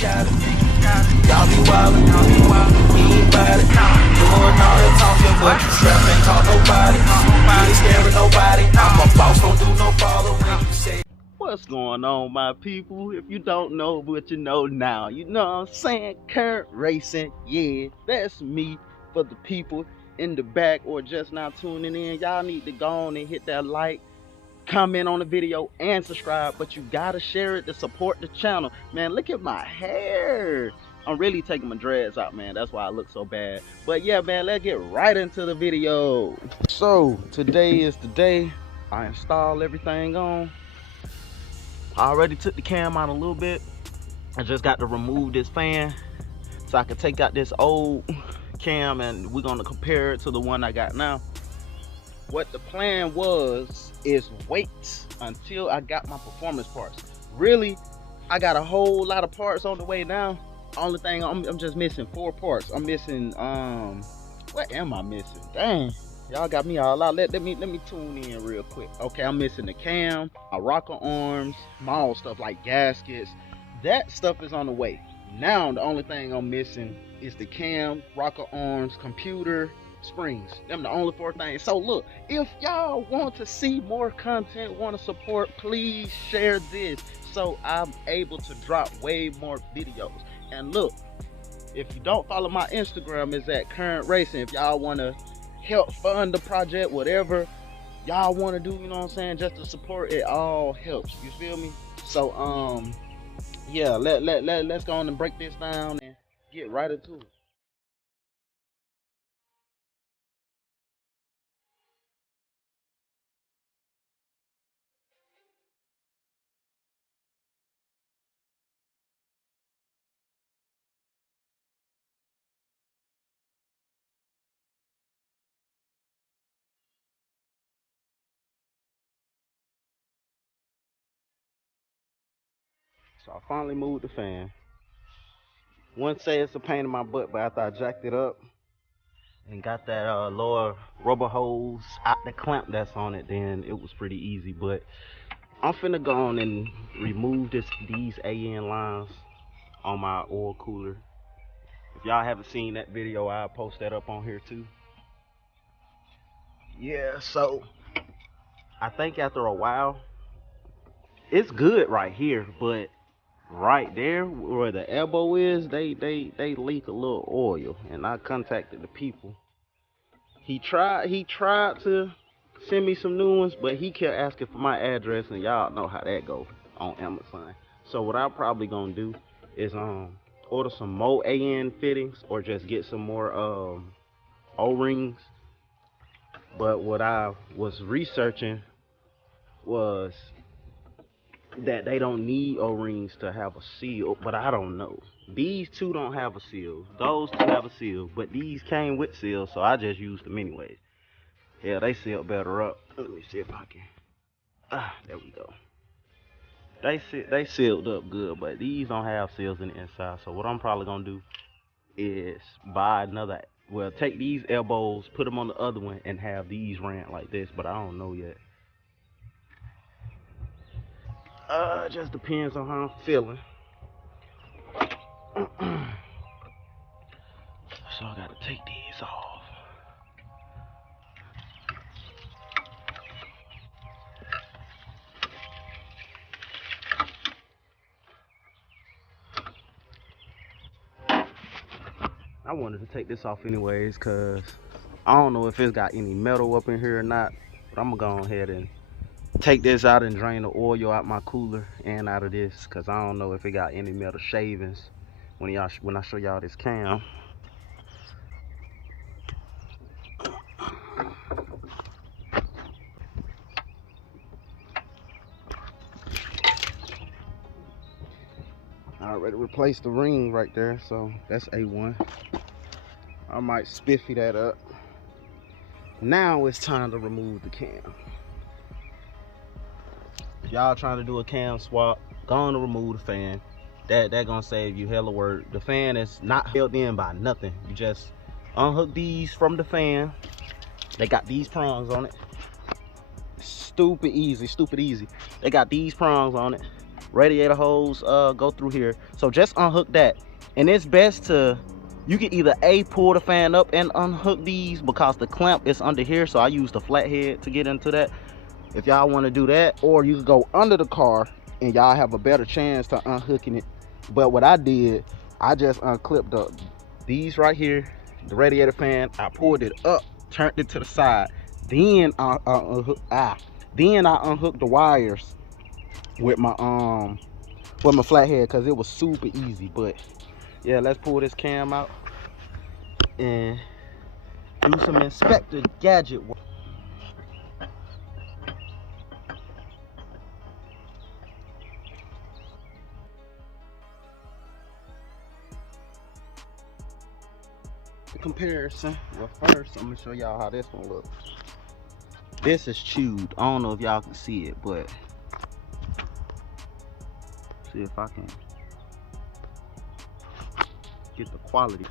got it. Y'all be wildin', he ain't bout it. Doing all that talking, but you strap ain't talk nobody. You ain't scared of nobody. I'm a boss, don't do no follow when you say. What's going on, my people? If you don't know, but you know now, you know what I'm saying? Current Racing, yeah, that's me. For the people in the back or just now tuning in, y'all need to go on and hit that like, comment on the video, and subscribe. But you gotta share it to support the channel. Man, look at my hair. I'm really taking my dreads out, man. That's why I look so bad. But yeah, man, let's get right into the video. So today is the day I install everything on. I already took the cam out a little bit. I just got to remove this fan so I can take out this old cam and we're gonna compare it to the one I got now. What the plan was is wait until I got my performance parts. Really, I got a whole lot of parts on the way now. Only thing I'm just missing 4 parts. I'm missing what am I missing? Dang, y'all got me all out. Let me tune in real quick. Okay, I'm missing the cam, my rocker arms, small stuff like gaskets. That stuff is on the way. Now the only thing I'm missing is the cam, rocker arms, computer, springs. Them the only 4 things. So look, if y'all want to see more content, want to support, please share this so I'm able to drop way more videos. And look, if you don't follow my Instagram, it's at Current Racing. If y'all want to help fund the project, whatever y'all want to do, you know what I'm saying, just to support, it all helps. You feel me? So yeah, let's go on and break this down and get right into it. So I finally moved the fan. Wouldn't say it's a pain in my butt, but after I jacked it up and got that lower rubber hose out the clamp that's on it, then it was pretty easy. But I'm finna go on and remove these AN lines on my oil cooler. If y'all haven't seen that video, I'll post that up on here too. Yeah, so I think after a while, it's good right here, but right there where the elbow is, they leak a little oil, and I contacted the people. He tried to send me some new ones, but he kept asking for my address, and y'all know how that goes on Amazon. So what I'm probably gonna do is order some more AN fittings or just get some more O-rings. But what I was researching was that they don't need O-rings to have a seal, but I don't know. These 2 don't have a seal. Those 2 have a seal, but these came with seals, so I just used them anyways. Yeah, they sealed better up. Let me see if I can. There we go. They sealed up good, but these don't have seals in the inside. So what I'm probably gonna do is buy another. Well, take these elbows, put them on the other one, and have these ran like this. But I don't know yet. It just depends on how I'm feeling. So I gotta take these off. I wanted to take this off anyways, cause I don't know if it's got any metal up in here or not. But I'm gonna go ahead and take this out and drain the oil out my cooler and out of this, cause I don't know if it got any metal shavings when I show y'all this cam. I already replaced the ring right there, so that's A1. I might spiffy that up. Now it's time to remove the cam. If y'all trying to do a cam swap, go on to remove the fan. That gonna save you hella work. The fan is not held in by nothing. You just unhook these from the fan. They got these prongs on it. Stupid easy. They got these prongs on it. radiator hose go through here. So just unhook that. And it's best to, you can either pull the fan up and unhook these because the clamp is under here. So I use the flathead to get into that. If y'all want to do that, or you can go under the car and y'all have a better chance to unhooking it. But what I did, I just unclipped these right here, the radiator fan. I pulled it up, turned it to the side, then I unhooked the wires with my flathead because it was super easy. But yeah, let's pull this cam out and do some inspector gadget work. Comparison. Well, first I'm gonna show y'all how this one looks. This is chewed. I don't know if y'all can see it, but see if I can get the quality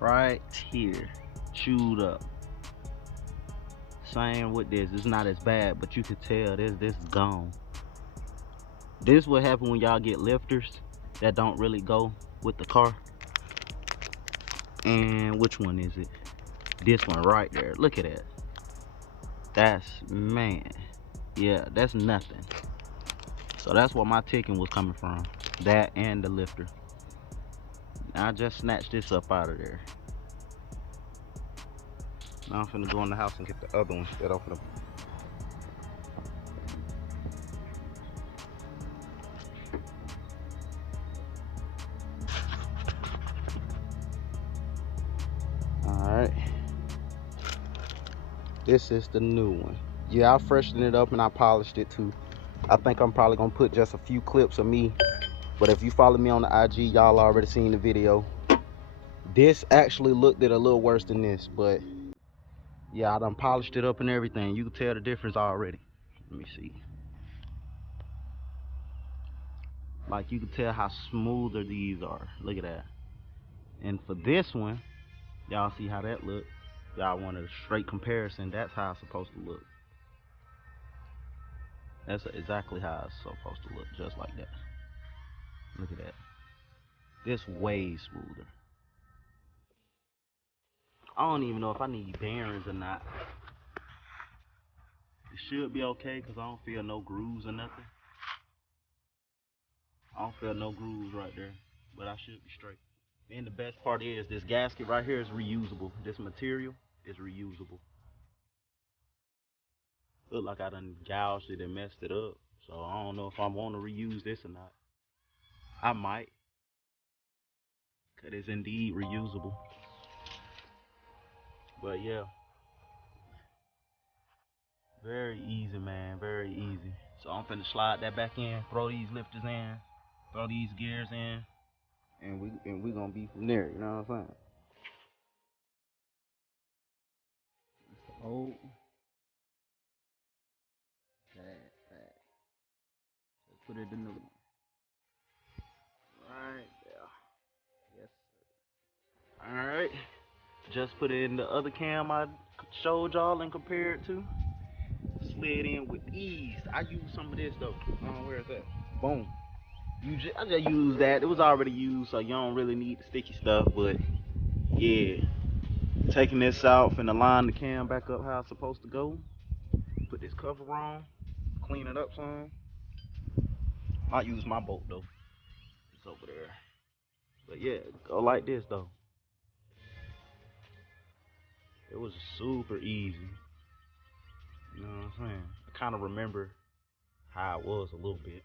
right here. Chewed up. Same with this. It's not as bad, but you can tell this is gone. This what happen when y'all get lifters that don't really go with the car. And which one is it? This one right there. Look at that. That's, man, yeah, that's nothing. So that's where my ticking was coming from. That and the lifter. I just snatched this up out of there. Now I'm finna go in the house and get the other one that opened up. Alright. This is the new one. Yeah, I freshened it up and I polished it too. I think I'm probably gonna put just a few clips of me. But if you follow me on the IG, y'all already seen the video. This actually looked a little worse than this, but yeah, I done polished it up and everything. You can tell the difference already. Let me see. Like, you can tell how smoother these are. Look at that. And for this one, y'all see how that look. Y'all want a straight comparison. That's how it's supposed to look. That's exactly how it's supposed to look, just like that. Look at that. This way smoother. I don't even know if I need bearings or not. It should be okay because I don't feel no grooves or nothing. I don't feel no grooves right there, but I should be straight. And the best part is this gasket right here is reusable. This material is reusable. Look like I done gouged it and messed it up. So I don't know if I want to reuse this or not. I might, because it's indeed reusable. But yeah, very easy, man, very easy. So I'm finna slide that back in, throw these lifters in, throw these gears in, and we gonna be from there, you know what I'm saying? Oh, that. Let's put it in the right there. Yes. All right. Just put it in the other cam I showed y'all and compared to. Slid in with ease. I used some of this though. Where is that? Boom. I just used that. It was already used, so you don't really need the sticky stuff. But yeah, taking this out, finna line the cam back up how it's supposed to go. Put this cover on, clean it up some. Might use my bolt though. It's over there. But yeah, go like this though. It was super easy. You know what I'm saying? I kind of remember how it was a little bit.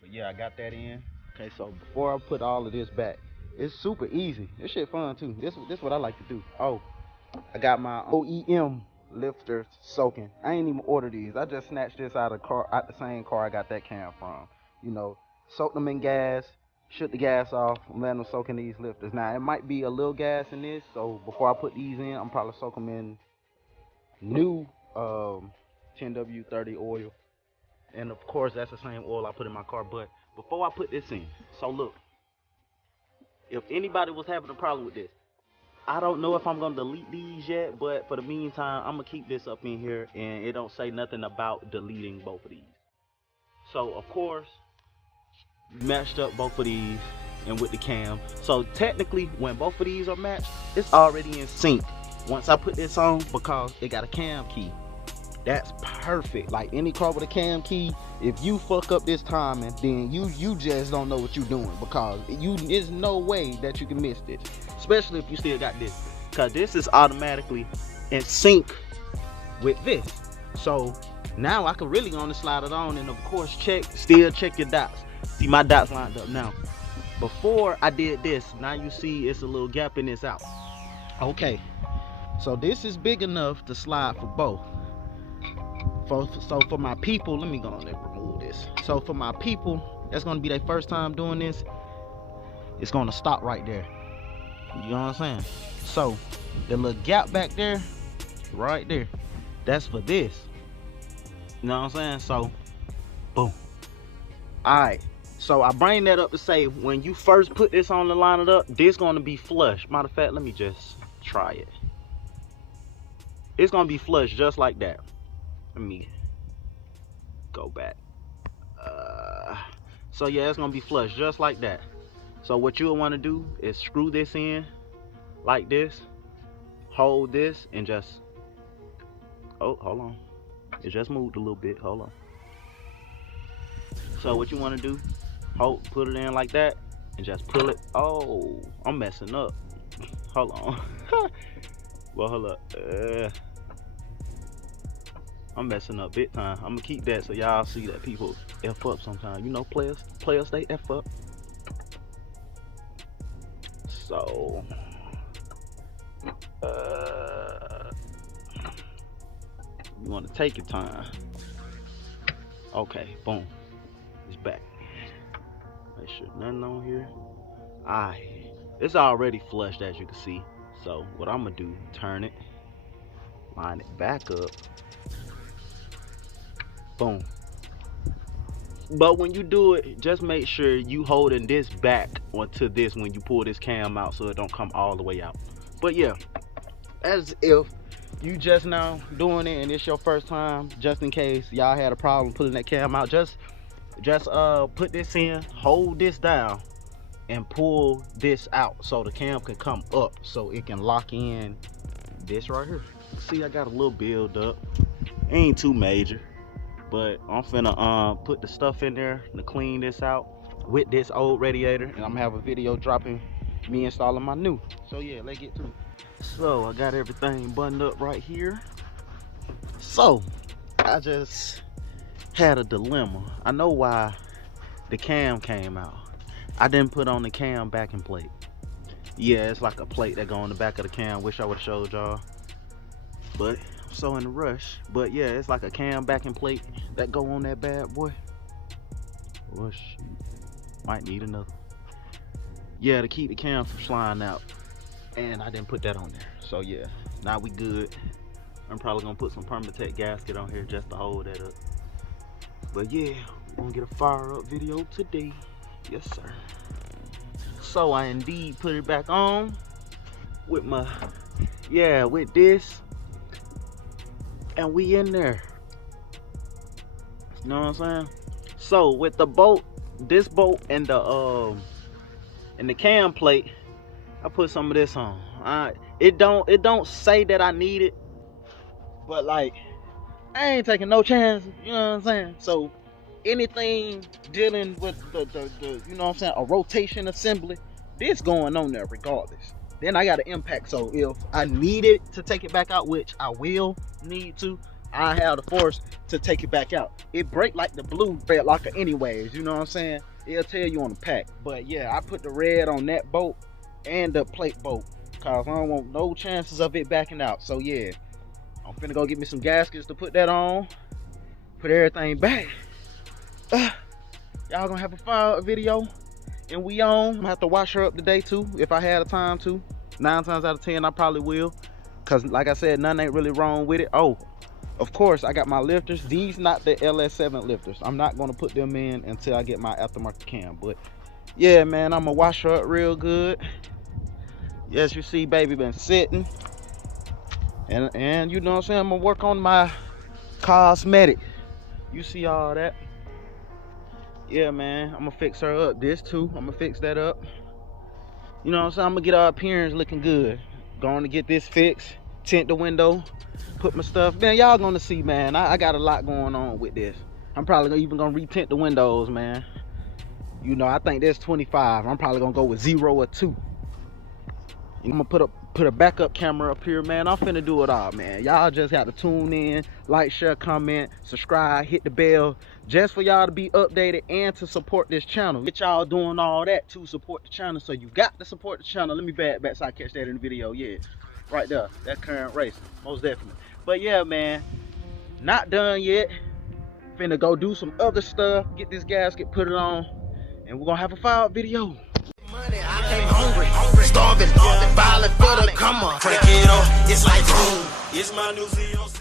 But yeah, I got that in. Okay, so before I put all of this back, it's super easy. This shit fun too. This what I like to do. Oh, I got my OEM lifters soaking. I ain't even order these. I just snatched this out of the same car I got that cam from. You know, soak them in gas, shut the gas off, and let them soak in these lifters. Now it might be a little gas in this, so before I put these in, I'm probably soak them in new 10W30 oil. And of course that's the same oil I put in my car. But before I put this in, so look, if anybody was having a problem with this, I don't know if I'm gonna delete these yet, but for the meantime, I'm gonna keep this up in here, and it don't say nothing about deleting both of these. So of course, matched up both of these and with the cam. So technically, when both of these are matched, it's already in sync. Once I put this on, because it got a cam key, that's perfect. Like any car with a cam key, if you fuck up this timing, then you just don't know what you're doing, because there's no way that you can miss this, especially if you still got this, because this is automatically in sync with this. So now I can really only slide it on, and of course still check your dots. See, my dots lined up now. Before I did this, now you see it's a little gap in this out. Okay, so this is big enough to slide for both. So for my people, let me go on and remove this. So for my people, that's gonna be their first time doing this, it's gonna stop right there. You know what I'm saying? So the little gap back there, right there, that's for this. You know what I'm saying? So boom. Alright, so I bring that up to say, when you first put this on to line it up, this gonna be flush. Matter of fact, let me just try it. It's gonna be flush just like that. Let me go back. So yeah, it's gonna be flush just like that. So what you'll want to do is screw this in like this, hold this, and just, oh, hold on, it just moved a little bit, hold on. So what you want to do, put it in like that, and just pull it. Oh, I'm messing up, hold on. Well, hold up, I'm messing up big time. I'm gonna keep that so y'all see that people F up sometimes. You know, players they F up. So you want to take your time. Okay, boom, it's back. Make sure nothing on here. Alright, it's already flushed, as you can see. So what I'm gonna do, turn it, line it back up. Boom. But when you do it, just make sure you holding this back onto this when you pull this cam out, so it don't come all the way out. But yeah, as if you just now doing it and it's your first time, just in case y'all had a problem pulling that cam out, just put this in, hold this down, and pull this out so the cam can come up, so it can lock in this right here. See, I got a little build up, ain't too major. But I'm finna put the stuff in there to clean this out with this old radiator, and I'm gonna have a video dropping me installing my new. So yeah, let's get to it. So I got everything buttoned up right here. So I just had a dilemma. I know why the cam came out. I didn't put on the cam backing plate. Yeah, it's like a plate that go on the back of the cam. Wish I would have showed y'all, but so in a rush. But yeah, it's like a cam backing plate that go on that bad boy. Oh shoot, might need another. Yeah, to keep the cam from flying out, and I didn't put that on there. So yeah, now we good. I'm probably gonna put some Permatech gasket on here just to hold that up. But yeah, we're gonna get a fire up video today. Yes sir. So I indeed put it back on with my, yeah, with this, and we in there. You know what I'm saying? So with the bolt, this bolt and the cam plate, I put some of this on. It don't say that I need it, but like, I ain't taking no chances. You know what I'm saying? So anything dealing with the you know what I'm saying, a rotation assembly, this going on there regardless. Then I got an impact, so if I needed to take it back out, which I will need to, I have the force to take it back out. It break like the blue bed locker anyways, you know what I'm saying? It'll tell you on the pack. But yeah, I put the red on that bolt and the plate bolt, cause I don't want no chances of it backing out. So yeah, I'm finna go get me some gaskets to put that on, put everything back. Y'all gonna have a fire video, and we on. I'm gonna have to wash her up today too, if I had the time to. 9 times out of 10 I probably will, cause like I said, nothing ain't really wrong with it. Oh, of course I got my lifters. These not the LS7 lifters. I'm not gonna put them in until I get my aftermarket cam. But yeah, man, I'm gonna wash her up real good. Yes, you see, baby been sitting. And you know what I'm saying? I'm gonna work on my cosmetic. You see all that? Yeah, man. I'm gonna fix her up. This too. I'm gonna fix that up. You know what I'm saying? I'm gonna get our appearance looking good. Going to get this fixed. Tint the window. Put my stuff. Man, y'all gonna see, man. I got a lot going on with this. I'm probably even gonna retint the windows, man. You know, I think there's 25. I'm probably gonna go with 0 or 2. I'm gonna put a backup camera up here, man. I'm finna do it all, man. Y'all just have to tune in, like, share, comment, subscribe, hit the bell, just for y'all to be updated and to support this channel. Get y'all doing all that to support the channel, so you got to support the channel. Let me back so I catch that in the video. Yeah, right there, that current racing, most definitely. But yeah, man, not done yet. Finna go do some other stuff, get this gasket, put it on, and we're gonna have a follow-up video. Money, I came hungry, starving, violent for the come on. Crank it up, it's like boom. It's my new CEO.